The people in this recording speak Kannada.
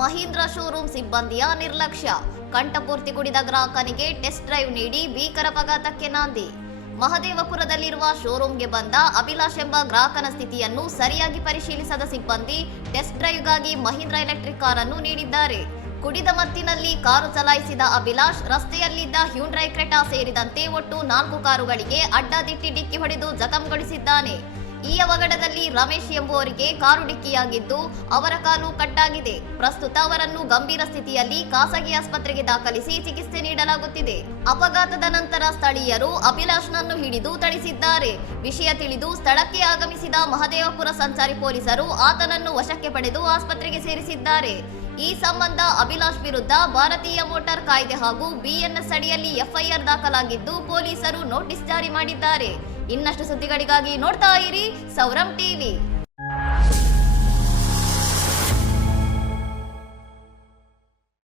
ಮಹೀಂದ್ರ ಶೋರೂಮ್ ಸಿಬ್ಬಂದಿಯ ನಿರ್ಲಕ್ಷ್ಯ. ಕಂಠಪೂರ್ತಿ ಕುಡಿದ ಗ್ರಾಹಕನಿಗೆ ಟೆಸ್ಟ್ ಡ್ರೈವ್ ನೀಡಿ ಭೀಕರ ಅಪಘಾತಕ್ಕೆ ನಾಂದಿ. ಮಹದೇವಪುರದಲ್ಲಿರುವ ಶೋರೂಮ್ಗೆ ಬಂದ ಅಭಿಲಾಷ್ ಎಂಬ ಗ್ರಾಹಕನ ಸ್ಥಿತಿಯನ್ನು ಸರಿಯಾಗಿ ಪರಿಶೀಲಿಸದ ಸಿಬ್ಬಂದಿ ಟೆಸ್ಟ್ ಡ್ರೈವ್ಗಾಗಿ ಮಹೀಂದ್ರ ಎಲೆಕ್ಟ್ರಿಕ್ ಕಾರನ್ನು ನೀಡಿದ್ದಾರೆ. ಕುಡಿದ ಮತ್ತಿನಲ್ಲಿ ಕಾರು ಚಲಾಯಿಸಿದ ಅಭಿಲಾಷ್ ರಸ್ತೆಯಲ್ಲಿದ್ದ ಹ್ಯುಂಡೈ ಕ್ರೆಟಾ ಸೇರಿದಂತೆ ಒಟ್ಟು 4 ಕಾರುಗಳಿಗೆ ಅಡ್ಡದಿಟ್ಟಿ ಡಿಕ್ಕಿ ಹೊಡೆದು ಜಖಂಗೊಳಿಸಿದ್ದಾನೆ. ಈ ಅವಘಡದಲ್ಲಿ ರಮೇಶ್ ಎಂಬುವರಿಗೆ ಕಾರು ಡಿಕ್ಕಿಯಾಗಿದ್ದು ಅವರ ಕಾಲು ಕಟ್ಟಾಗಿದೆ. ಪ್ರಸ್ತುತ ಅವರನ್ನು ಗಂಭೀರ ಸ್ಥಿತಿಯಲ್ಲಿ ಖಾಸಗಿ ಆಸ್ಪತ್ರೆಗೆ ದಾಖಲಿಸಿ ಚಿಕಿತ್ಸೆ ನೀಡಲಾಗುತ್ತಿದೆ. ಅಪಘಾತದ ನಂತರ ಸ್ಥಳೀಯರು ಅಭಿಲಾಷ್ನನ್ನು ಹಿಡಿದು ಥಳಿಸಿದ್ದಾರೆ. ವಿಷಯ ತಿಳಿದು ಸ್ಥಳಕ್ಕೆ ಆಗಮಿಸಿದ ಮಹದೇವಪುರ ಸಂಚಾರಿ ಪೊಲೀಸರು ಆತನನ್ನು ವಶಕ್ಕೆ ಪಡೆದು ಆಸ್ಪತ್ರೆಗೆ ಸೇರಿಸಿದ್ದಾರೆ. ಈ ಸಂಬಂಧ ಅಭಿಲಾಷ್ ವಿರುದ್ಧ ಭಾರತೀಯ ಮೋಟಾರ್ ಕಾಯ್ದೆ ಹಾಗೂ ಬಿಎನ್ಎಸ್ ಅಡಿಯಲ್ಲಿ ಎಫ್ಐಆರ್ ದಾಖಲಾಗಿದ್ದು ಪೊಲೀಸರು ನೋಟಿಸ್ ಜಾರಿ ಮಾಡಿದ್ದಾರೆ. ಇನ್ನಷ್ಟು ಸುದ್ದಿಗಳಿಗಾಗಿ ನೋಡ್ತಾ ಇರಿ ಸೌರಂ ಟಿವಿ.